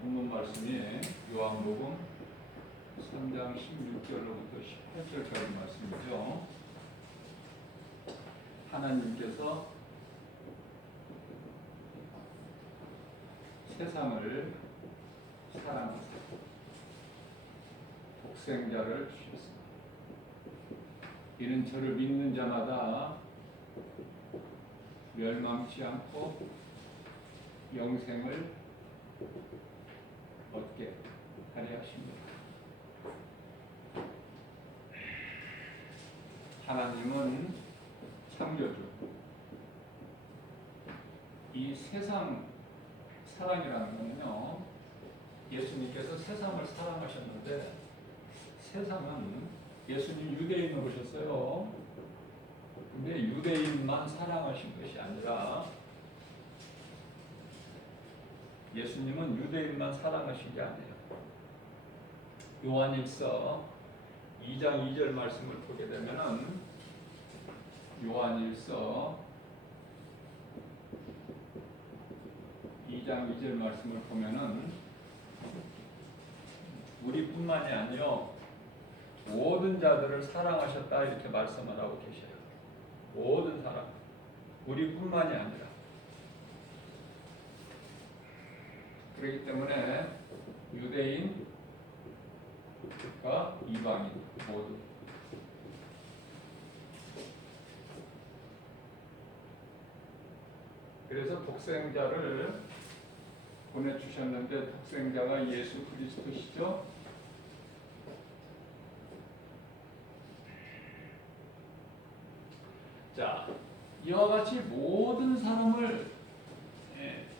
본문 말씀이 요한복음 3장 16절로부터 18절까지 말씀이죠. 하나님께서 세상을 사랑하사 독생자를 주셨습니다. 이는 저를 믿는 자마다 멸망치 않고 영생을 얻게 하려 하십니다. 하나님은 창조주, 이 세상 사랑이라는 것은요, 예수님께서 세상을 사랑하셨는데 세상은 예수님 유대인으로 오셨어요. 근데 유대인만 사랑하신 것이 아니라 예수님은 유대인만 사랑하신 게 아니에요. 요한일서 2장 2절 말씀을 보게 되면은 요한일서 2장 2절 말씀을 보면은 우리뿐만이 아니요 모든 자들을 사랑하셨다 이렇게 말씀을 하고 계셔요. 모든 사람, 우리뿐만이 아니라. 그렇기 때문에 유대인과 이방인 모두 그래서 독생자를 보내주셨는데 독생자가 예수 그리스도시죠. 자, 이와 같이 모든 사람을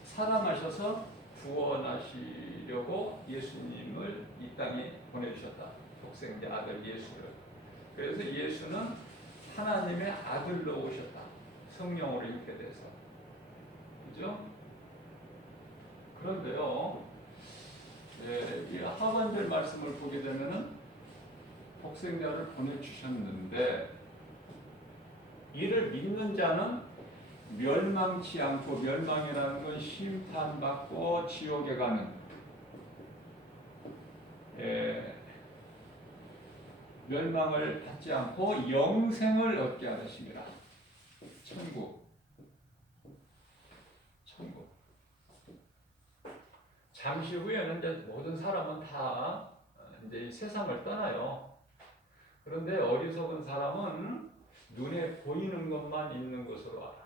사랑하셔서 구원하시려고 예수님을 이 땅에 보내주셨다. 독생자 아들 예수를. 그래서 예수는 하나님의 아들로 오셨다. 성령으로 있게 돼서. 그죠? 그런데요, 이 하반절 말씀을 보게 되면은 독생자를 보내주셨는데 이를 믿는 자는 멸망치 않고, 멸망이라는 건 심판받고 지옥에 가는 멸망을 받지 않고 영생을 얻게 하십니다. 천국. 잠시 후에는 이제 모든 사람은 다 이제 이 세상을 떠나요. 그런데 어리석은 사람은 눈에 보이는 것만 있는 것으로 알아.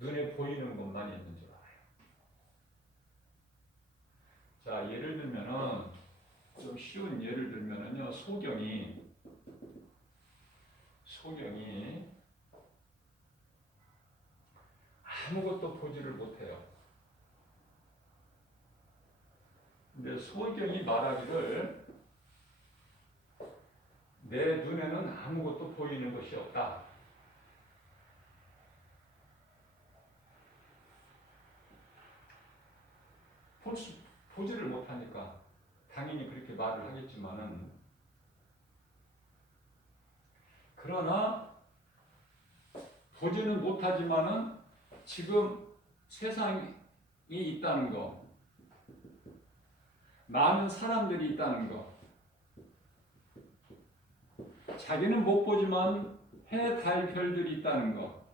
눈에 보이는 것만 있는 줄 알아요. 자, 예를 들면은 좀 쉬운 예를 들면은요, 소경이 아무것도 보지를 못해요. 근데 소경이 말하기를 내 눈에는 아무것도 보이는 것이 없다. 보지를 못하니까 당연히 그렇게 말을 하겠지만은, 그러나 보지는 못하지만은 지금 세상이 있다는 거, 많은 사람들이 있다는 거, 자기는 못 보지만 해, 달, 별들이 있다는 거,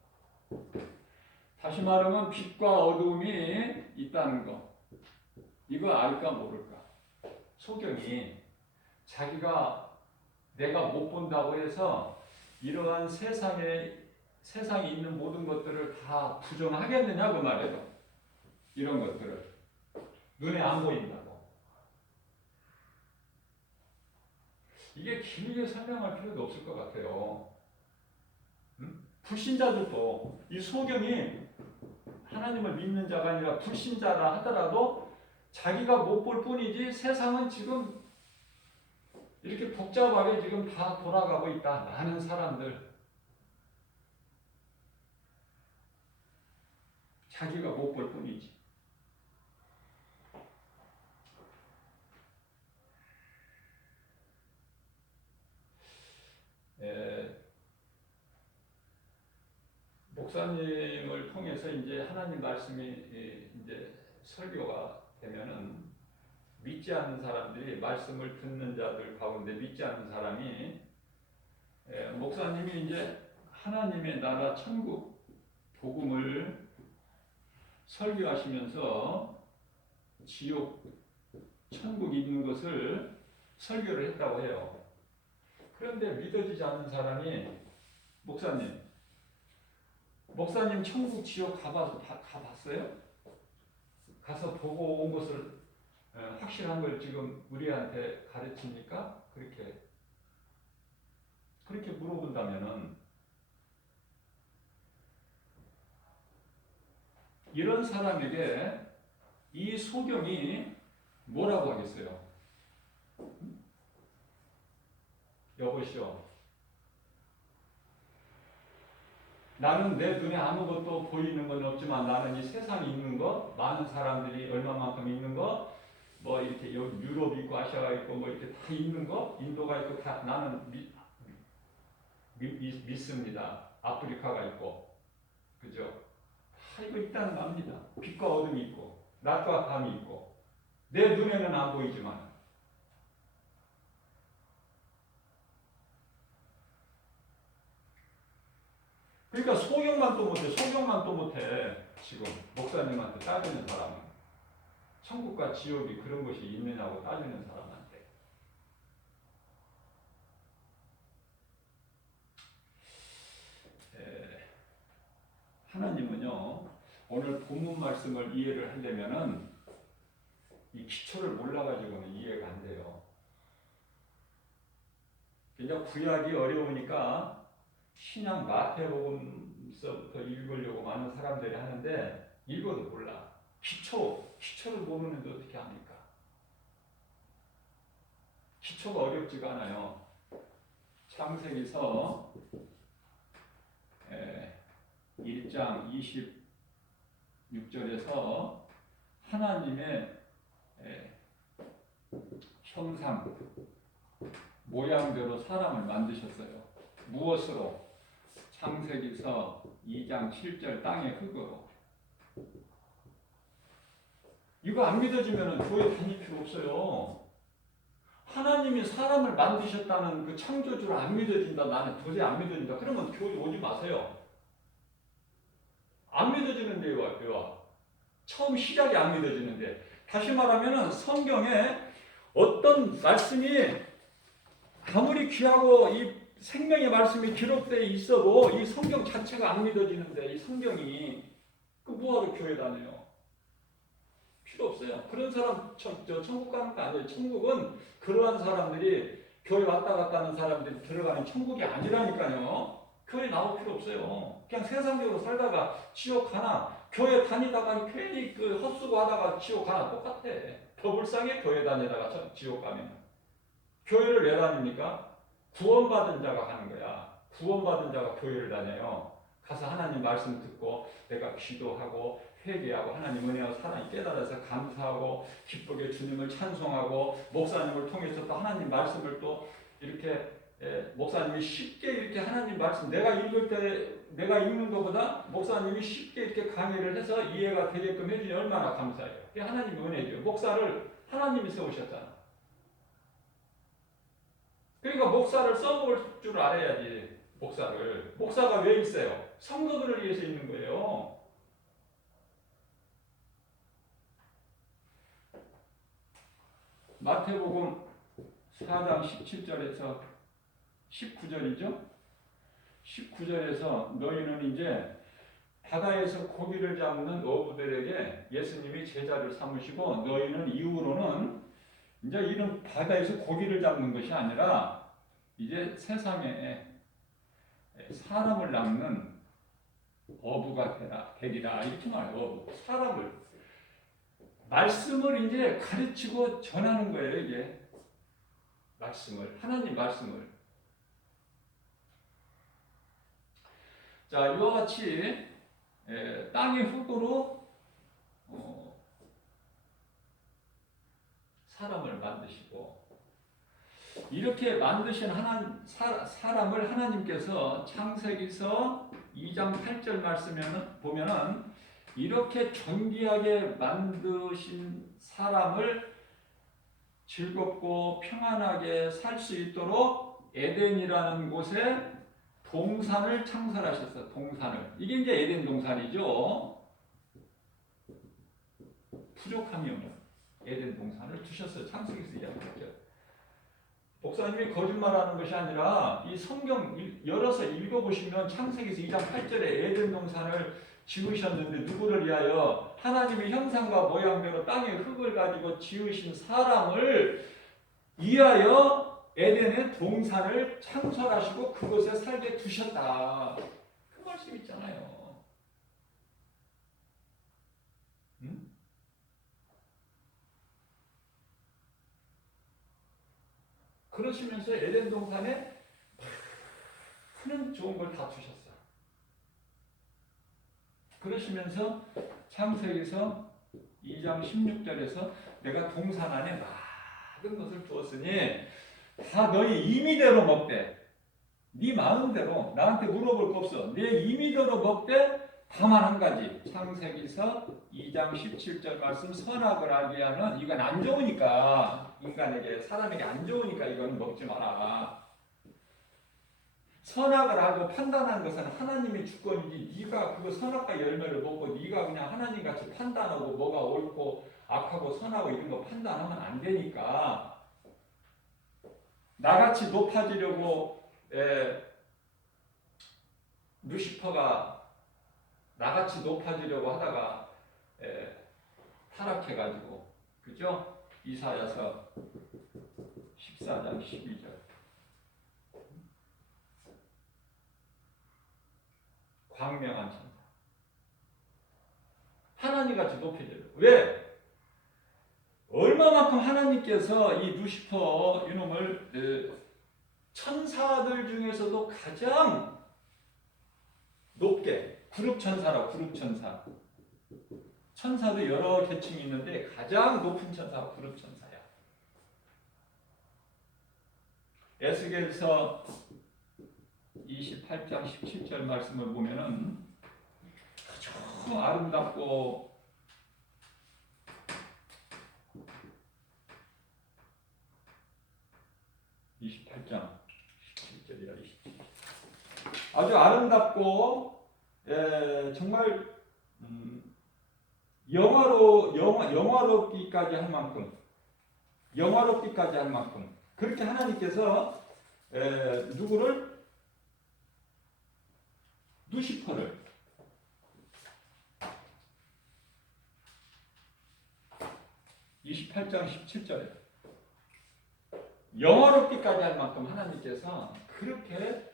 다시 말하면 빛과 어두움이 있다는 거, 이거 알까 모를까? 소경이 자기가 내가 못 본다고 해서 이러한 세상에 있는 모든 것들을 다 부정하겠느냐 그 말이에요. 이런 것들을 눈에 안 보인다고. 이게 길게 설명할 필요도 없을 것 같아요. 불신자들도 이 소경이 하나님을 믿는 자가 아니라 불신자라 하더라도 자기가 못 볼 뿐이지 세상은 지금 이렇게 복잡하게 지금 다 돌아가고 있다. 많은 사람들. 자기가 못 볼 뿐이지. 목사님을 통해서 이제 하나님 말씀이 이제 설교가 되면은 믿지 않는 사람들이 말씀을 듣는 자들 가운데 믿지 않는 사람이 목사님이 이제 하나님의 나라 천국 복음을 설교하시면서 지옥 천국이 있는 것을 설교를 했다고 해요. 그런데 믿어지지 않는 사람이 목사님 천국 지옥 가봤어요? 가서 보고 온 것을 확실한 걸 지금 우리한테 가르칩니까? 그렇게 물어본다면은 이런 사람에게 이 소경이 뭐라고 하겠어요? 여보시오, 나는 내 눈에 아무것도 보이는 건 없지만 나는 이 세상에 있는 것, 많은 사람들이 얼마만큼 있는 것, 뭐 이렇게 여기 유럽 있고 아시아가 있고 뭐 이렇게 다 있는 것, 인도가 있고 다 나는 믿습니다. 아프리카가 있고, 그죠? 다 이거 있다는 겁니다. 빛과 어둠이 있고, 낮과 밤이 있고, 내 눈에는 안 보이지만. 그러니까 소경만 또 못해. 지금 목사님한테 따지는 사람은. 천국과 지옥이 그런 것이 있느냐고 따지는 사람한테. 하나님은요, 오늘 본문 말씀을 이해를 하려면은 이 기초를 몰라가지고는 이해가 안 돼요. 그러니까 구약이 어려우니까 신약 마태복음서부터 읽으려고 많은 사람들이 하는데 읽어도 몰라. 기초를 모르는데 어떻게 합니까? 기초가 어렵지가 않아요. 창세기서 1장 26절에서 하나님의 형상, 모양대로 사람을 만드셨어요. 무엇으로? 창세기서 2장 7절 땅의 흙으로. 이거 안 믿어지면 교회 다닐 필요 없어요. 하나님이 사람을 만드셨다는 그 창조주를 안 믿어진다, 나는 도저히 안 믿어진다, 그러면 교회 오지 마세요. 안 믿어지는데 왜 와? 처음 시작이 안 믿어지는데. 다시 말하면 성경에 어떤 말씀이 아무리 귀하고 이 생명의 말씀이 기록되어 있어도 이 성경 자체가 안 믿어지는데, 이 성경이 그 뭐하러 교회 다녀요? 필요 없어요. 그런 사람 천국 가는 거 아니에요. 천국은 그러한 사람들이 교회 왔다 갔다 하는 사람들이 들어가는 천국이 아니라니까요. 교회 나올 필요 없어요. 그냥 세상적으로 살다가 지옥 가나, 교회 다니다가 괜히 그 헛수고 하다가 지옥 가나 똑같아. 더 불쌍해. 교회 다니다가 지옥 가면. 교회를 왜 다닙니까? 구원받은 자가 가는 거야. 구원받은 자가 교회를 다녀요. 가서 하나님 말씀 듣고 내가 기도하고 회개하고 하나님 은혜와 사랑이 깨달아서 감사하고 기쁘게 주님을 찬송하고, 목사님을 통해서 또 하나님 말씀을 또 이렇게 목사님이 쉽게 이렇게 하나님 말씀 내가 읽을 때 내가 읽는 것보다 목사님이 쉽게 이렇게 강의를 해서 이해가 되게끔 해주니 얼마나 감사해요. 그게 하나님의 은혜죠. 목사를 하나님이 세우셨잖아. 그러니까 목사를 써먹을 줄 알아야지. 목사가 왜 있어요? 성도들을 위해서 있는 거예요. 마태복음 4장 17절에서 19절이죠. 19절에서 너희는 이제 바다에서 고기를 잡는 어부들에게 예수님이 제자를 삼으시고, 너희는 이후로는 이제 이런 바다에서 고기를 잡는 것이 아니라 이제 세상에 사람을 낚는 어부가 되리라, 이렇게 말해요. 어부. 사람을, 말씀을 이제 가르치고 전하는 거예요. 이게 말씀을, 하나님 말씀을. 자, 이와 같이 땅의 흙으로 사람을 만드시고, 이렇게 만드신 사람을 하나님께서 창세기서 2장 8절 말씀을 보면은 이렇게 존귀하게 만드신 사람을 즐겁고 평안하게 살 수 있도록 에덴이라는 곳에 동산을 창설하셨어요. 동산을. 이게 이제 에덴 동산이죠. 부족함이 없는 에덴 동산을 두셨어요. 창세기에서 이야기했죠. 목사님이 거짓말하는 것이 아니라 이 성경 열어서 읽어보시면 창세기에서 2장 8절에 에덴 동산을 지으셨는데 누구를 위하여? 하나님의 형상과 모양대로 땅의 흙을 가지고 지으신 사람을 위하여 에덴의 동산을 창설하시고 그곳에 살게 두셨다. 그 말씀 있잖아요. 응? 그러시면서 에덴 동산에 많은 좋은 걸 다 두셨어요. 그러시면서 창세기에서 2장 16절에서 내가 동산 안에 많은 것을 두었으니 다 너희 임의대로 먹되 네 마음대로 나한테 물어볼 거 없어. 네 임의대로 먹되 다만 한 가지 창세기서 2장 17절 말씀 선악을 알게 하는 이건 안 좋으니까 인간에게 사람에게 안 좋으니까 이건 먹지 마라. 선악을 알고 판단하는 것은 하나님의 주권이지 네가 그거 선악과 열매를 먹고 네가 그냥 하나님같이 판단하고 뭐가 옳고 악하고 선하고 이런 거 판단하면 안 되니까 나같이 높아지려고 루시퍼가 나같이 높아지려고 하다가 타락해가지고 그죠? 이사야서 14장 12절 광명한 천사 하나님같이 높여져요. 왜? 얼마만큼 하나님께서 이 루시퍼 이놈을 천사들 중에서도 가장 높게 그룹 천사라고 그룹 천사 천사도 여러 계층이 있는데 가장 높은 천사가 그룹 천사야. 에스겔서 28장 17절 말씀을 보면은 아주 아름답고 28장 17절이라 27절 아주 아름답고 정말 영화롭기까지 할 만큼 그렇게 하나님께서 누구를 루시퍼를 (28장 17절에) 영화롭기까지 할 만큼 하나님께서 그렇게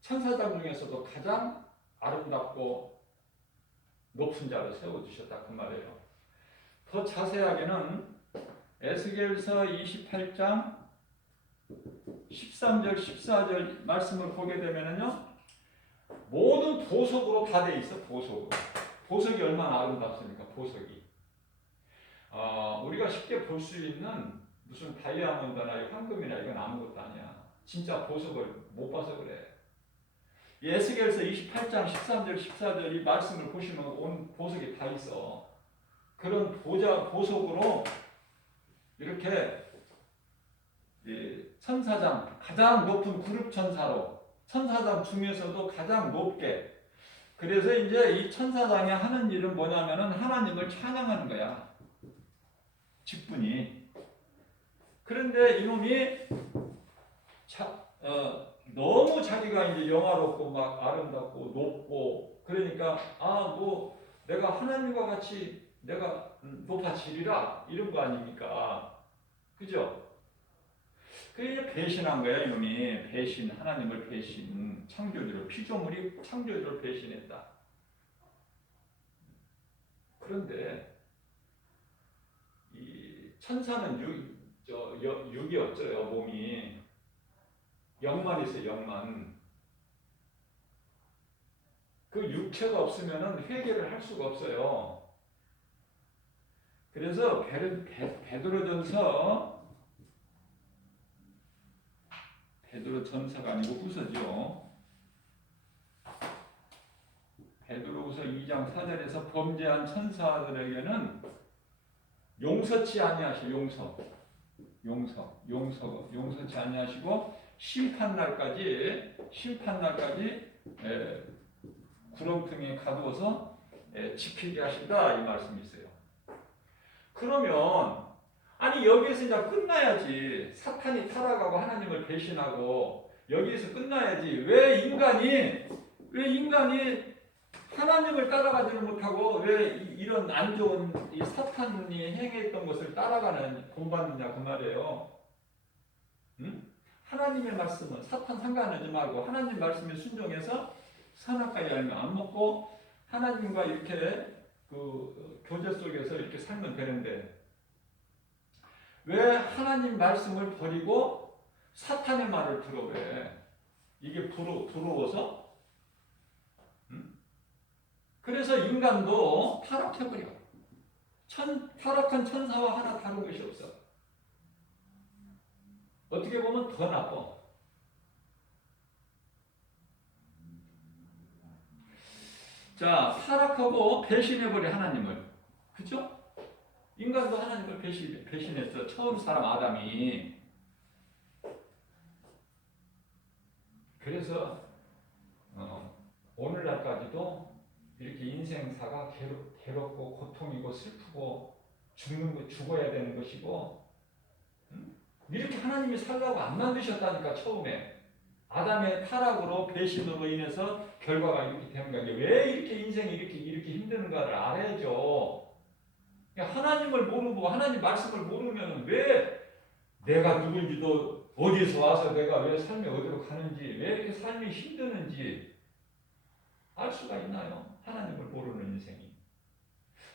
천사장 중에서도 가장 아름답고 높은 자를 세워주셨다 그 말이에요. 더 자세하게는 에스겔서 28장 13절 14절 말씀을 보게 되면요 모든 보석으로 다 돼 있어. 보석이 얼마나 아름답습니까? 보석이 우리가 쉽게 볼 수 있는 무슨 다이아몬드나 황금이나 이건 아무것도 아니야. 진짜 보석을 못 봐서 그래. 에스겔서 28장 13절 14절 이 말씀을 보시면 온 보석이 다 있어. 그런 보석으로 이렇게 천사장 가장 높은 그룹 천사로 천사장 중에서도 가장 높게 그래서 이제 이 천사장이 하는 일은 뭐냐면은 하나님을 찬양하는 거야. 직분이. 그런데 이놈이 너무 자기가 이제 영화롭고 막 아름답고 높고 그러니까 뭐 내가 하나님과 같이 내가 높아지리라 이런 거 아닙니까? 그죠? 그게 배신한 거야 이놈이. 배신, 하나님을 배신, 창조주를 피조물이 창조주를 배신했다. 그런데 이 천사는 육이 어쩌요 몸이 영만 있어요. 영만. 그 육체가 없으면은 회개를 할 수가 없어요. 그래서 베드로전서가 아니고 후서죠. 야고보서 2장 4절에서 범죄한 천사들에게는 용서치 아니하시고 용서치 아니하시고 심판날까지 구렁텅이에 가두어서 지키게 하신다 이 말씀이 있어요. 그러면 아니 여기에서 이제 끝나야지. 사탄이 타락하고 하나님을 배신하고 여기에서 끝나야지. 왜 인간이 하나님을 따라가지를 못하고 왜 이런 안 좋은 이 사탄이 행했던 것을 따라가는 본받느냐 그 말이에요. 응? 하나님의 말씀은 사탄 상관하지 말고 하나님 말씀에 순종해서 선악과의 열매 안 먹고 하나님과 이렇게 그 교제 속에서 이렇게 살면 되는데 왜 하나님 말씀을 버리고 사탄의 말을 들어 왜? 이게 부러워서? 응? 그래서 인간도 타락해버려. 타락한 천사와 하나 다른 것이 없어. 어떻게 보면 더 나빠. 자, 타락하고 배신해버려 하나님을. 그죠? 인간도 하나님을 배신했어. 처음 사람 아담이. 그래서 오늘날까지도 이렇게 인생사가 괴롭고 고통이고 슬프고 죽어야 되는 것이고 이렇게 하나님이 살라고 안 만드셨다니까 처음에. 아담의 타락으로 배신으로 인해서 결과가 이렇게 되는 거야. 왜 이렇게 인생이 이렇게 힘드는가를 알아야죠. 하나님을 모르고 하나님 말씀을 모르면 왜 내가 누군지도 어디서 와서 내가 왜 삶이 어디로 가는지 왜 이렇게 삶이 힘드는지 알 수가 있나요? 하나님을 모르는 인생이.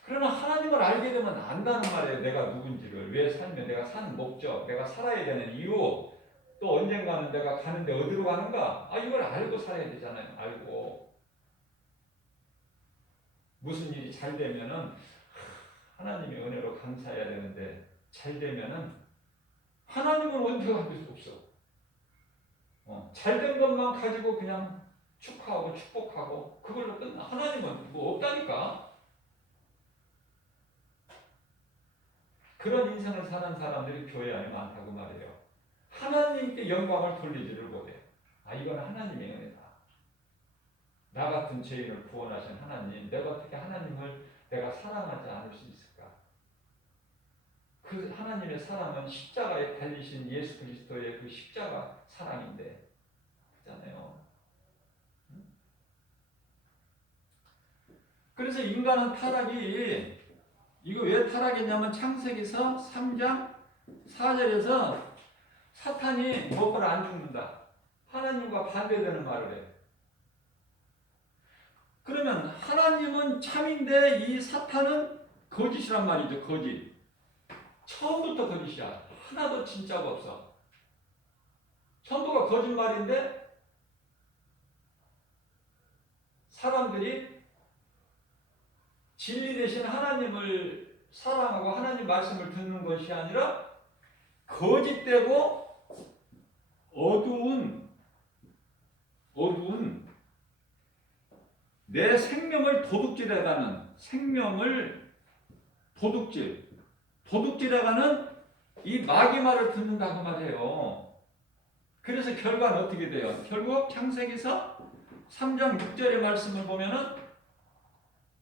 그러나 하나님을 알게 되면 안다는 말이에요. 내가 누군지를, 왜 삶에 내가 사는 목적, 내가 살아야 되는 이유, 또 언젠가는 내가 가는데 어디로 가는가? 이걸 알고 살아야 되잖아요. 알고. 무슨 일이 잘 되면은 하나님의 은혜로 감사해야 되는데 잘 되면은 하나님은 언제 받을 수 없어. 잘된 것만 가지고 그냥 축하하고 축복하고 그걸로 끝나. 하나님은 뭐 없다니까. 그런 인생을 사는 사람들이 교회 안에 많다고 말해요. 하나님께 영광을 돌리지를 못해. 이건 하나님의 은혜다. 나 같은 죄인을 구원하신 하나님, 내가 어떻게 하나님을 내가 사랑하지 않을 수 있을까? 그 하나님의 사랑은 십자가에 달리신 예수 그리스도의 그 십자가 사랑인데, 그렇잖아요. 그래서 인간은 타락이 이거 왜 타락했냐면 창세기서 3장 4절에서 사탄이 먹거나 안 죽는다. 하나님과 반대되는 말을 해. 그러면 하나님은 참인데 이 사탄은 거짓이란 말이죠. 거짓. 처음부터 거짓이야. 하나도 진짜가 없어. 전부가 거짓말인데 사람들이 진리 대신 하나님을 사랑하고 하나님 말씀을 듣는 것이 아니라 거짓되고 어두운 내 생명을 도둑질해가는 도둑질해가는 이 마귀 말을 듣는다고 말해요. 그래서 결과는 어떻게 돼요? 결국 창세기서 3장 6절의 말씀을 보면은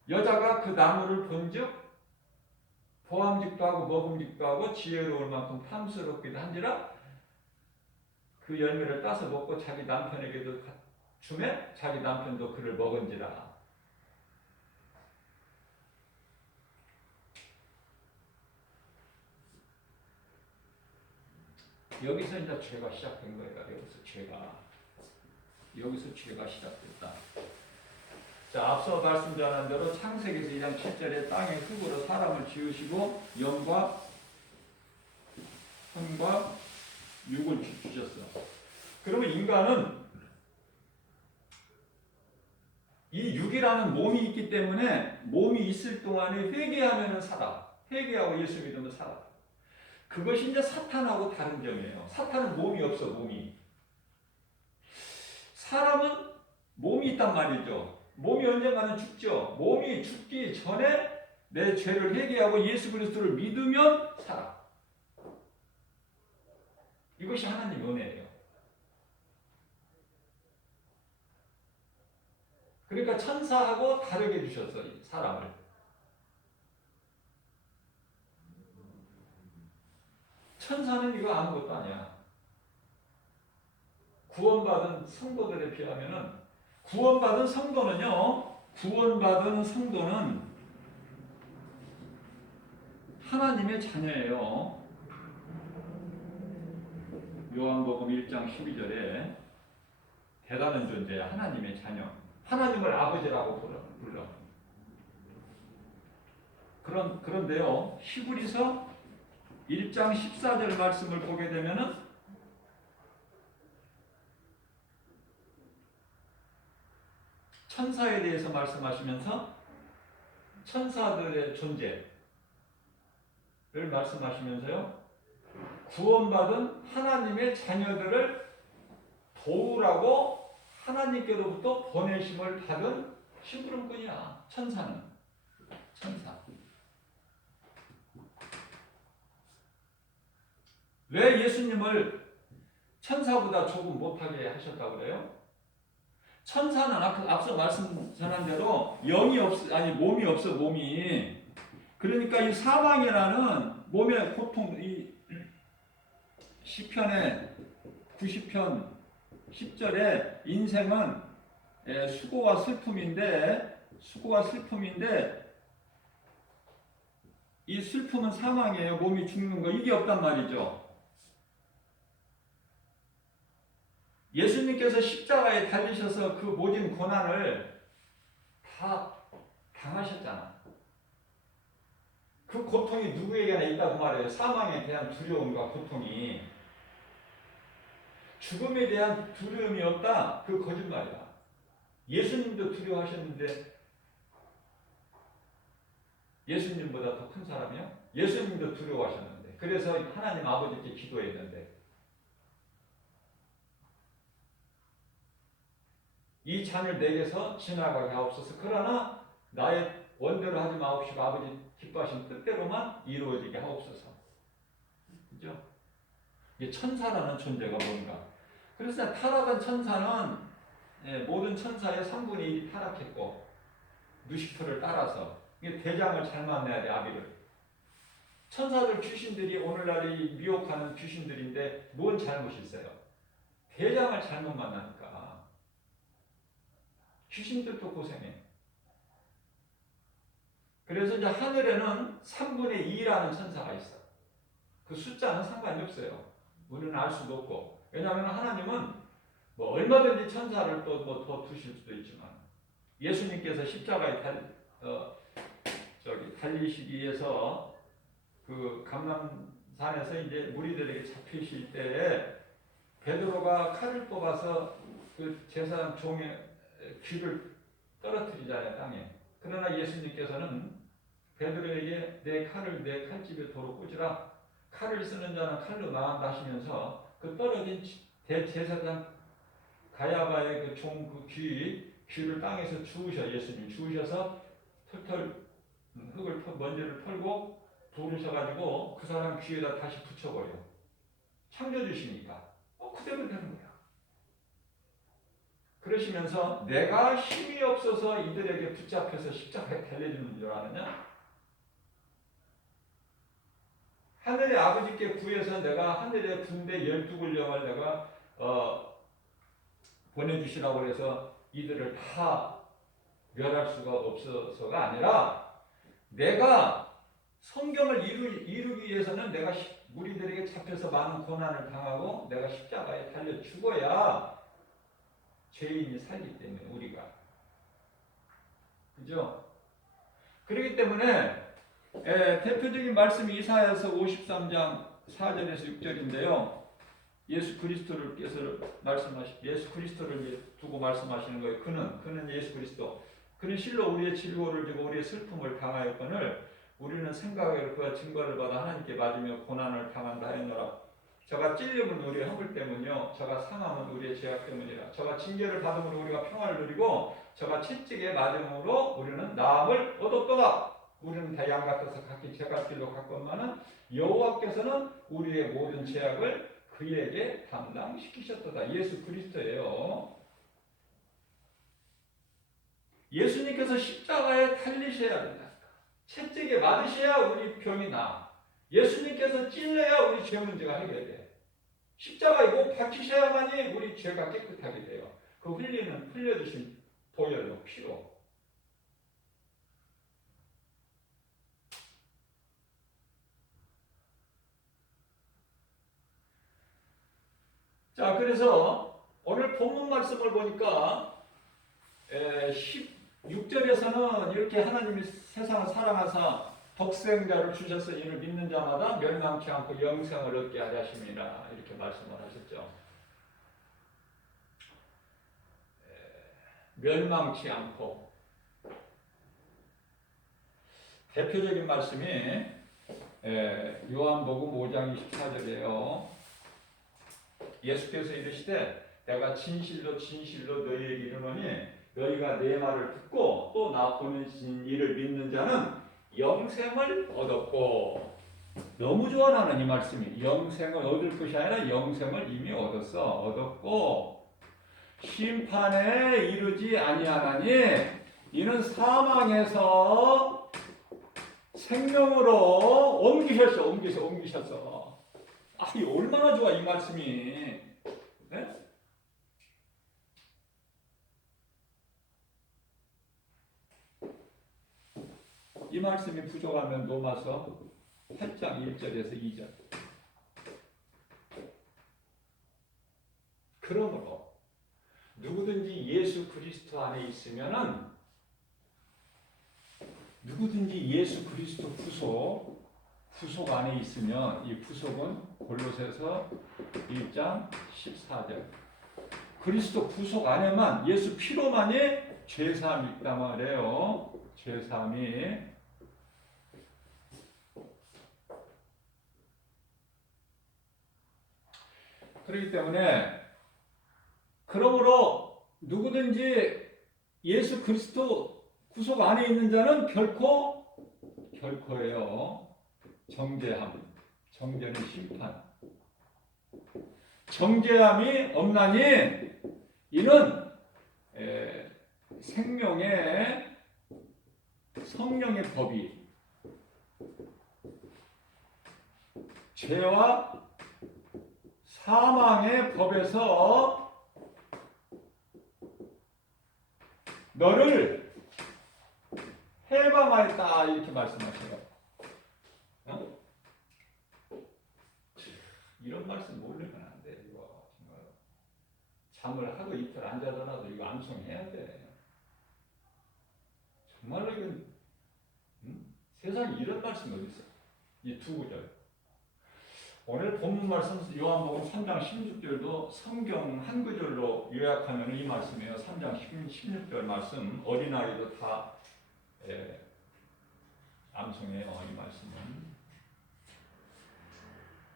여자가 그 나무를 본즉 보암직도 하고 먹음직도 하고 지혜로울 만큼 탐스럽기도 한지라 그 열매를 따서 먹고 자기 남편에게도 주매 자기 남편도 그를 먹은지라. 여기서 이제 죄가 시작된 거예요. 여기서 죄가 시작됐다. 자, 앞서 말씀드린 대로 창세기에서 2장 7절에 땅의 흙으로 사람을 지으시고 영과 성과 육을 주셨어. 그러면 인간은 이 육이라는 몸이 있기 때문에 몸이 있을 동안에 회개하면 살아. 회개하고 예수 믿으면 살아. 그것이 이제 사탄하고 다른 점이에요. 사탄은 몸이 없어, 몸이. 사람은 몸이 있단 말이죠. 몸이 언젠가는 죽죠. 몸이 죽기 전에 내 죄를 회개하고 예수 그리스도를 믿으면 살아. 이것이 하나님의 은혜예요. 그러니까 천사하고 다르게 주셨어, 사람을. 천사는 이거 아무것도 아니야. 구원받은 성도들에 비하면은, 구원받은 성도는 하나님의 자녀예요. 요한복음 1장 12절에 대단한 존재야. 하나님의 자녀. 하나님을 아버지라고 불러. 그런데요, 히브리서 1장 14절 말씀을 보게 되면은 천사에 대해서 말씀하시면서 천사들의 존재를 말씀하시면서요, 구원받은 하나님의 자녀들을 도우라고 하나님께로부터 보내심을 받은 심부름꾼이야. 천사는. 천사. 왜 예수님을 천사보다 조금 못하게 하셨다고 그래요? 천사는 앞서 말씀 전한 대로 몸이 없어, 몸이. 그러니까 이 사망이라는 몸의 고통, 이 시편의 90편 10절에 인생은 수고와 슬픔인데 이 슬픔은 사망이에요. 몸이 죽는 거, 이게 없단 말이죠. 예수님께서 십자가에 달리셔서 그 모든 고난을 다 당하셨잖아. 그 고통이 누구에게나 있다고 말해요. 사망에 대한 두려움과 고통이. 죽음에 대한 두려움이 없다? 그 거짓말이야. 예수님도 두려워하셨는데 예수님보다 더 큰 사람이야? 예수님도 두려워하셨는데. 그래서 하나님 아버지께 기도했는데 이 잔을 내게서 지나가게 하옵소서. 그러나 나의 원대로 하지 마옵시고 아버지 기뻐하신 뜻대로만 이루어지게 하옵소서. 그죠? 이게 천사라는 존재가 뭔가. 그래서 타락한 천사는 모든 천사의 3분의 1이 타락했고 루시퍼를 따라서 이게 대장을 잘 만나야 돼. 아비를. 천사들 귀신들이 오늘날 이 미혹하는 귀신들인데 뭔 잘못이 있어요? 대장을 잘못 만나니까. 귀신들도 고생해. 그래서 이제 하늘에는 3분의 2라는 천사가 있어. 그 숫자는 상관이 없어요. 우리는 알 수도 없고. 왜냐하면 하나님은 뭐 얼마든지 천사를 또 뭐 더 두실 수도 있지만 예수님께서 십자가에 달리시기 위해서 그 감람산에서 이제 무리들에게 잡히실 때에 베드로가 칼을 뽑아서 그 제사장 종의 귀를 떨어뜨리잖아요, 땅에. 그러나 예수님께서는 베드로에게 내 칼을 내 칼집에 도로 꽂으라. 칼을 쓰는 자는 칼로 망한다 하시면서 그 떨어진 대제사장 가야바의 그 종 그 귀를 땅에서 예수님 주우셔서 털털 먼지를 털고 부르셔가지고 그 사람 귀에다 다시 붙여버려. 창조주시니까 그대로 되는 거야. 그러시면서 내가 힘이 없어서 이들에게 붙잡혀서 십자가에 달려주는 줄 아느냐? 하늘의 아버지께 구해서 내가 하늘의 군대 12군령을 내가 보내주시라고 해서 이들을 다 멸할 수가 없어서가 아니라 내가 성경을 이루기 위해서는 내가 무리들에게 잡혀서 많은 고난을 당하고 내가 십자가에 달려 죽어야 죄인이 살기 때문에 우리가. 그죠? 그렇기 때문에 대표적인 말씀이 이사야서 53장 4절에서 6절인데요. 예수 그리스도를 두고 말씀하시는 거예요. 그는 예수 그리스도. 그는 실로 우리의 질고를 지고 우리의 슬픔을 당하였거늘 우리는 생각을 그와 증거를 받아 하나님께 맞으며 고난을 당한다 하였노라. 저가 찔림은 우리의 허물 때문이요 저가 상함은 우리의 죄악 때문이라. 저가 징계를 받음으로 우리가 평화를 누리고 저가 채찍에 맞음으로 우리는 나음을 얻었도다. 우리는 다 양 같아서 각기 제갈 길로 갔건만은 여호와께서는 우리의 모든 죄악을 그에게 담당시키셨도다. 예수 그리스도예요. 예수님께서 십자가에 달리셔야 된다. 채찍에 맞으셔야 우리 병이 나. 예수님께서 찔러야 우리 죄 문제가 해결돼. 십자가에 못 박히셔야만이 우리 죄가 깨끗하게 돼요. 그 흘려주신 보혈로 피로. 자, 그래서 오늘 본문 말씀을 보니까 16절에서는 이렇게 하나님이 세상을 사랑하사 독생자를 주셔서 이를 믿는 자마다 멸망치 않고 영생을 얻게 하려 하심이라 이렇게 말씀을 하셨죠. 멸망치 않고 대표적인 말씀이 요한복음 5장 24절이에요. 예수께서 이르시되 내가 진실로 진실로 너희에게 이르노니 너희가 내 말을 듣고 또 나 보내신 이를 믿는 자는 영생을 얻었고. 너무 좋아 나는 이 말씀이. 영생을 얻을 것이 아니라 영생을 이미 얻었고 심판에 이르지 아니하나니 이는 사망에서 생명으로 옮기셨어. 이 얼마나 좋아 이 말씀이. 네? 이 말씀이 부족하면 로마서 8장 1절에서 2절. 그러므로 누구든지 예수 그리스도 안에 있으면은 누구든지 예수 그리스도 구속 안에 있으면 이 구속은 골로새서 1장 14절. 그리스도 구속 안에만 예수 피로만이 죄사함이 있단 말이에요. 죄사함이. 그렇기 때문에 그러므로 누구든지 예수 그리스도 구속 안에 있는 자는 결코예요. 정죄함. 정죄는 심판. 정죄함이 없나니 이는 생명의 성령의 법이 죄와 사망의 법에서 너를 해방하였다 이렇게 말씀하셔요. 어? 이런 말씀 모르면 안 돼. 이거 정말 잠을 하루 이틀 안 자더라도 이거 암송해야 돼. 정말로 이건 세상에 이런 말씀이 어디 있어? 이 두 구절. 오늘 본문 말씀 요한복음 3장 16절도 성경 한 구절로 요약하면 이 말씀이에요. 3장 16절 말씀. 어린아이도 다 암송해요. 이 말씀은.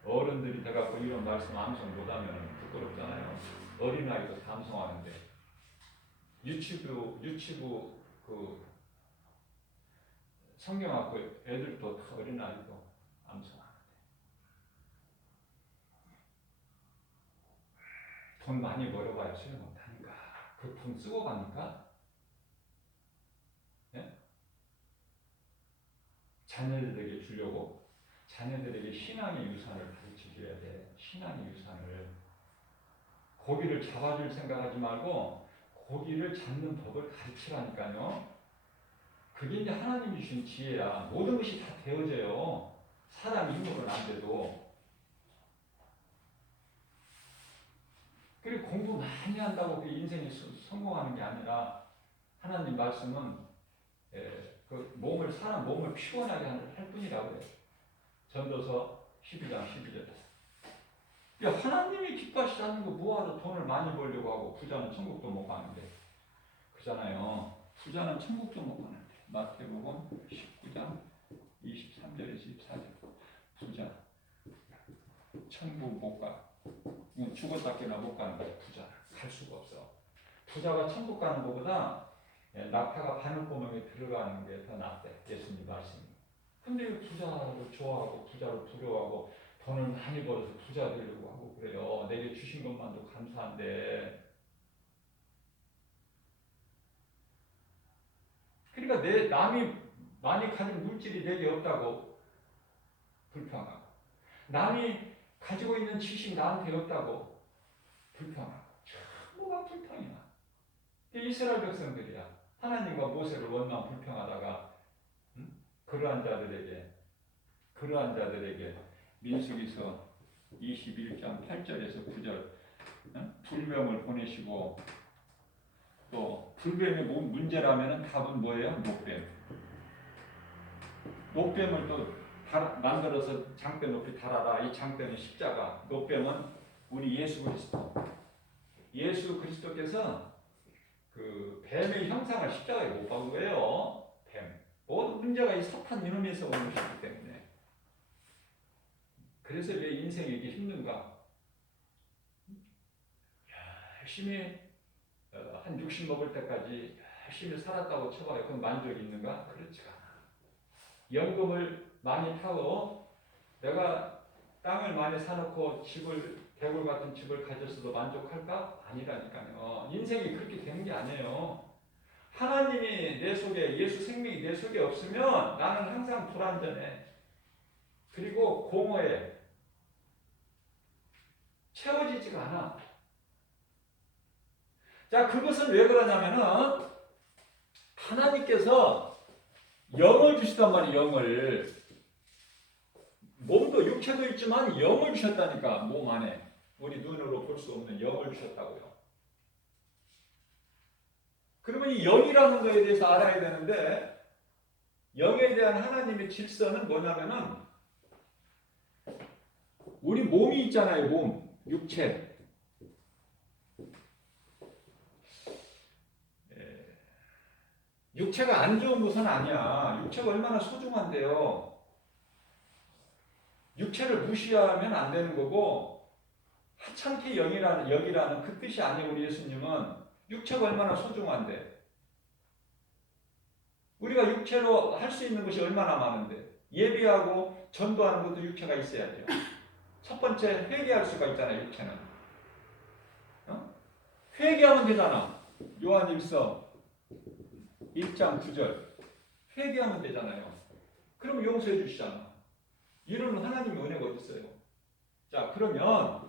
어른들이 돼갖고 이런 말씀 암송 못하면 부끄럽잖아요. 어린아이도 다 암송하는데 유치부 그 성경학교 애들도 어린아이도 암송하는데 돈 많이 벌어봐야 소용없다니까. 그 돈 쓰고 가니까 자녀들에게 주려고 자녀들에게 신앙의 유산을 가르쳐줘야 돼. 신앙의 유산을. 고기를 잡아줄 생각하지 말고 고기를 잡는 법을 가르치라니까요. 그게 이제 하나님이 주신 지혜야. 모든 것이 다 되어져요. 사람 힘으로는 안 돼도. 그리고 공부 많이 한다고 그 인생이 성공하는 게 아니라 하나님 말씀은 그 사람 몸을 피곤하게 할 뿐이라고 해요. 전도서 12장 12절에서. 하나님이 기뻐하시지 않는 거 뭐하러 돈을 많이 벌려고 하고 부자는 천국도 못 가는데. 그잖아요. 부자는 천국도 못 가는데. 마태복음 19장 23절에서 24절. 부자. 천국 못 가. 죽었다 깨나 못 가는 거야. 부자 갈 수가 없어. 부자가 천국 가는 것보다 낙타가 바늘구멍에 들어가는 게 더 낫대. 예수님 말씀이. 근데 부자를 좋아하고 부자를 두려워하고 돈을 많이 벌어서 부자 되려고 하고 그래요. 내게 주신 것만도 감사한데. 그러니까 남이 많이 가진 물질이 내게 없다고 불평하고, 남이 가지고 있는 지식 나한테 없다고 불평하고, 뭐가 불평이나. 이스라엘 백성들이야. 하나님과 모세를 원망 불평하다가 그러한 자들에게 민수기서 21장 8절에서 9절 불뱀을 보내시고, 또 불뱀의 문제라면 답은 뭐예요? 녹뱀을 또 만들어서 장대 높이 달아라. 이 장대는 십자가, 녹뱀은 우리 예수 그리스도께서 그 뱀의 형상을 십자가에 못 박은 거예요. 뱀. 모든 문제가 이 사탄 이놈에서 오는 것이기 때문에. 그래서 왜 인생이 이렇게 힘든가? 열심히 한 60 먹을 때까지 열심히 살았다고 쳐봐요. 그럼 만족이 있는가? 그렇지가 않아. 연금을 많이 타고 내가 땅을 많이 사놓고 개굴 같은 집을 가졌어도 만족할까? 아니라니까요. 인생이 그렇게 되는 게 아니에요. 하나님이 내 속에, 예수 생명이 내 속에 없으면 나는 항상 불완전해. 그리고 공허해. 채워지지가 않아. 자, 그것은 왜 그러냐면은 하나님께서 영을 주시단 말이에요. 영을. 몸도 육체도 있지만 영을 주셨다니까. 몸 안에. 우리 눈으로 볼 수 없는 영을 주셨다고요. 그러면 이 영이라는 거에 대해서 알아야 되는데, 영에 대한 하나님의 질서는 뭐냐면은 우리 몸이 있잖아요. 몸, 육체. 육체가 안 좋은 것은 아니야. 육체가 얼마나 소중한데요. 육체를 무시하면 안 되는 거고, 하찮게 여기라는 그 뜻이 아니에요. 우리 예수님은 육체가 얼마나 소중한데, 우리가 육체로 할 수 있는 것이 얼마나 많은데, 예비하고 전도하는 것도 육체가 있어야 돼요. 첫 번째 회개할 수가 있잖아요. 육체는 회개하면 되잖아. 요한일서 1장 9절 회개하면 되잖아요. 그럼 용서해 주시잖아. 이런 하나님의 은혜가 어디 있어요? 자, 그러면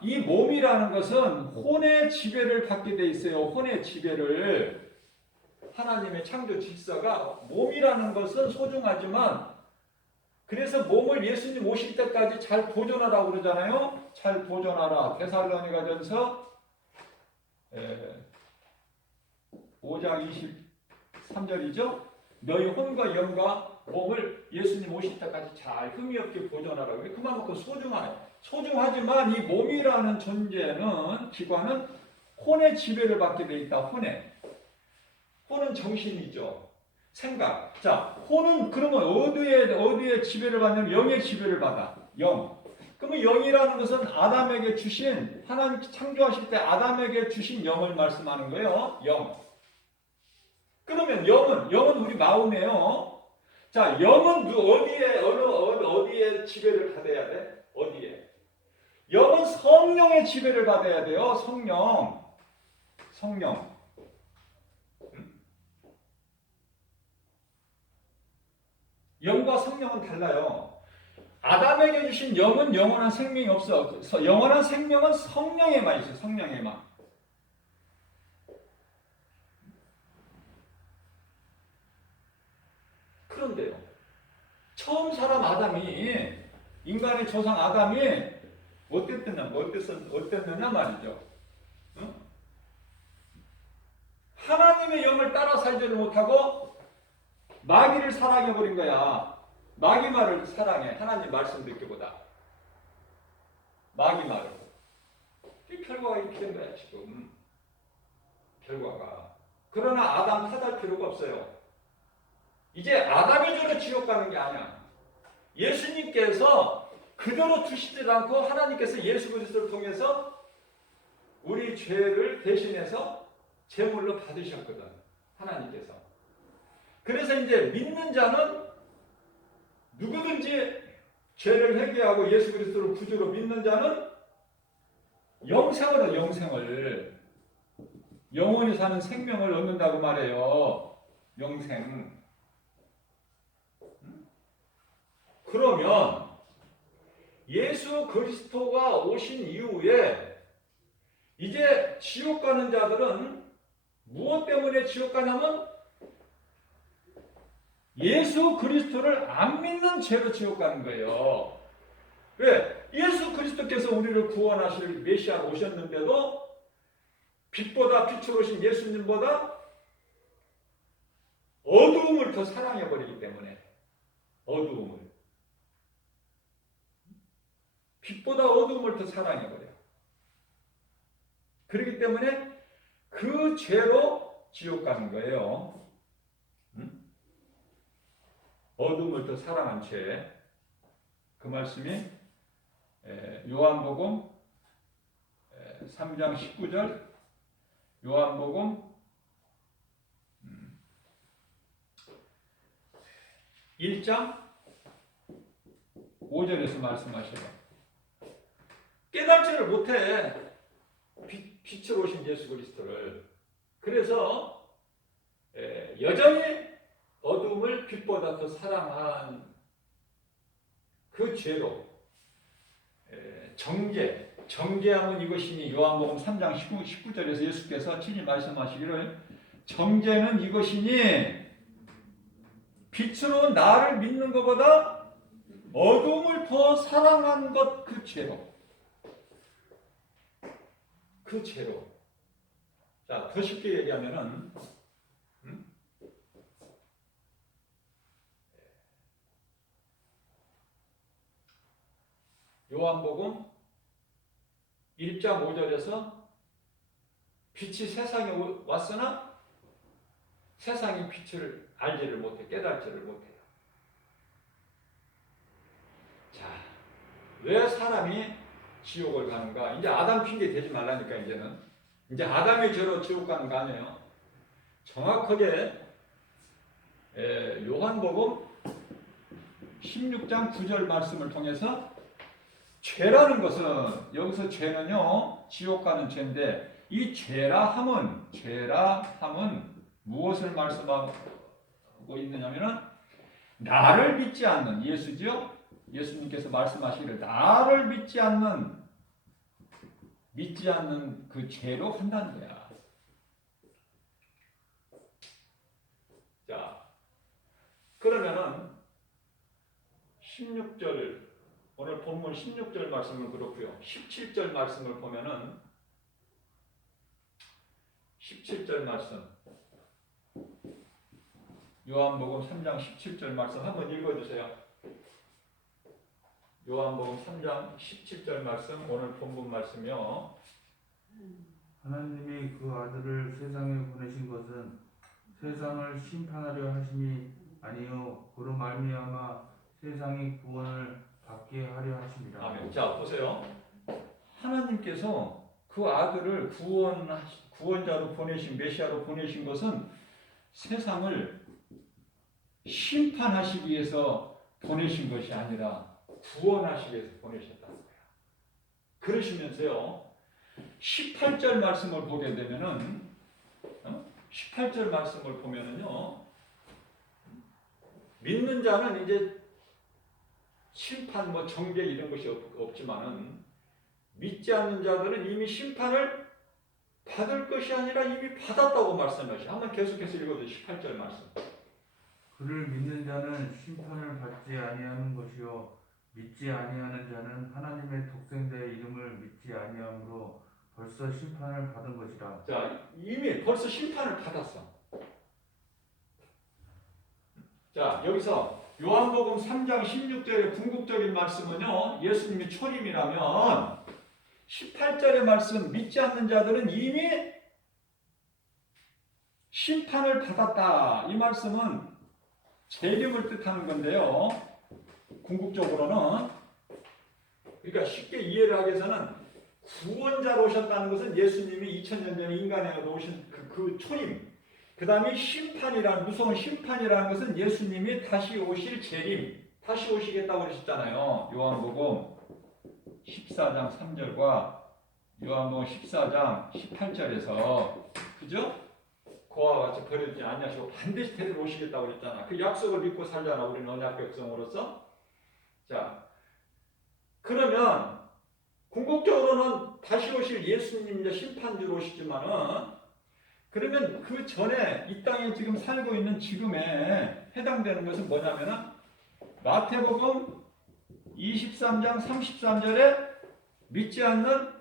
이 몸이라는 것은 혼의 지배를 받게 돼 있어요. 혼의 지배를. 하나님의 창조 질서가 몸이라는 것은 소중하지만, 그래서 몸을 예수님 오실 때까지 잘 보존하라고 그러잖아요. 잘 보존하라. 데살로니가전서 5장 23절이죠. 너희 혼과 영과 몸을 예수님 오실 때까지 잘 흠이 없게 보존하라고. 그만큼 소중하지만 이 몸이라는 존재는, 기관은 혼의 지배를 받게 돼 있다. 혼은 정신이죠. 생각. 자, 혼은 그러면 어디에 지배를 받냐면 영의 지배를 받아. 영. 그러면 영이라는 것은 아담에게 주신, 하나님 창조하실 때 아담에게 주신 영을 말씀하는 거예요. 영. 그러면 영은 우리 마음이에요. 자, 영은 어디에 지배를 받아야 돼? 어디에? 영은 성령의 지배를 받아야 돼요. 성령. 영과 성령은 달라요. 아담에게 주신 영은 영원한 생명이 없어. 영원한 생명은 성령에만 있어요. 성령에만. 그런데요, 처음 사람 아담이, 인간의 조상 아담이 어땠느냐 말이죠. 응? 하나님의 영을 따라 살지를 못하고 마귀를 사랑해버린 거야. 마귀 말을 사랑해. 하나님 말씀 듣기보다. 마귀 말을. 이 결과가 이렇게 된 거야, 지금. 결과가. 그러나 아담 탓할 필요가 없어요. 이제 아담의 죄로 지옥 가는 게 아니야. 예수님께서 그대로 두시지 않고 하나님께서 예수 그리스도를 통해서 우리 죄를 대신해서 제물로 받으셨거든. 하나님께서. 그래서 이제 믿는 자는 누구든지 죄를 회개하고 예수 그리스도를 구주로 믿는 자는 영생을, 영원히 사는 생명을 얻는다고 말해요. 영생. 그러면 예수 그리스도가 오신 이후에 이제 지옥 가는 자들은 무엇 때문에 지옥 가냐면 예수 그리스도를 안 믿는 죄로 지옥 가는 거예요. 왜? 예수 그리스도께서 우리를 구원하실 메시아로 오셨는데도 빛보다 빛으로 오신 예수님보다 어두움을 더 사랑해버리기 때문에 어두움을 빛보다 어두움을 더 사랑해버려요. 그렇기 때문에 그 죄로 지옥 가는 거예요. 어둠을 더 사랑한 죄. 그 말씀이 요한복음 3장 19절, 요한복음 1장 5절에서 말씀하셔요. 깨닫지를 못해. 빛으로 오신 예수 그리스도를. 그래서 여전히 어둠을 빛보다 더 사랑한 그 죄로 정죄하면 이것이니 요한복음 3장 19절에서 예수께서 친히 말씀하시기를 정죄는 이것이니 빛으로 나를 믿는 것보다 어둠을 더 사랑한 것 그 죄로. 자, 더 쉽게 얘기하면은 요한복음 1장 5절에서 빛이 세상에 왔으나 세상이 빛을 알지를 못해, 깨닫지를 못해요. 자, 왜 사람이 지옥을 가는가? 이제 아담 핑계 대지 말라니까. 이제 아담의 죄로 지옥 가는 거 아니에요. 정확하게 요한복음 16장 9절 말씀을 통해서 죄라는 것은, 여기서 죄는요 지옥 가는 죄인데, 이 죄라 함은 무엇을 말씀하고 있느냐면은 나를 믿지 않는, 예수님께서 말씀하시기를 나를 믿지 않는 그 죄로 한다는 거야. 자, 그러면은 16절, 오늘 본문 16절 말씀은 그렇고요. 17절 말씀을 보면은 17절 말씀, 요한복음 3장 17절 말씀 한번 읽어주세요. 요한복음 3장 17절 말씀, 오늘 본문 말씀이요. 하나님이 그 아들을 세상에 보내신 것은 세상을 심판하려 하심이 아니요 그로 말미암아 세상이 구원을 받게 하려 하심이라. 아멘. 자, 보세요. 하나님께서 그 아들을 구원자로 보내신, 메시아로 보내신 것은 세상을 심판하시기 위해서 보내신 것이 아니라 구원하시기 위해서 보내셨다는 거예요. 그러시면서요, 18절 말씀을 보게 되면은, 18절 말씀을 보면은요, 믿는 자는 이제 심판, 정죄 이런 것이 없지만은, 믿지 않는 자들은 이미 심판을 받을 것이 아니라 이미 받았다고 말씀하시죠. 한번 계속해서 읽어주세요. 18절 말씀. 그를 믿는 자는 심판을 받지 아니하는 것이요 믿지 아니하는 자는 하나님의 독생자의 이름을 믿지 아니함으로 벌써 심판을 받은 것이라. 자, 이미 벌써 심판을 받았어. 자, 여기서 요한복음 3장 16절의 궁극적인 말씀은요, 예수님이 초림이라면 18절의 말씀, 믿지 않는 자들은 이미 심판을 받았다. 이 말씀은 재림을 뜻하는 건데요. 궁극적으로는 그러니까 쉽게 이해를 하기 위해서는 구원자로 오셨다는 것은 예수님이 2000년 전에 인간에 오신 그 초림. 그 다음에 심판이라는, 무서운 심판이라는 것은 예수님이 다시 오실 재림, 다시 오시겠다고 그러셨잖아요. 요한복음 14장 3절과 요한복음 14장 18절에서, 그죠? 그와 같이 버려지지 않으시고 반드시 데리러 오시겠다고 그랬잖아. 그 약속을 믿고 살잖아, 우리는 언약 백성으로서. 자, 그러면 궁극적으로는 다시 오실 예수님 이제 심판주로 오시지만은, 그러면 그 전에 이 땅에 지금 살고 있는 지금에 해당되는 것은 뭐냐면은 마태복음 23장 33절에 믿지 않는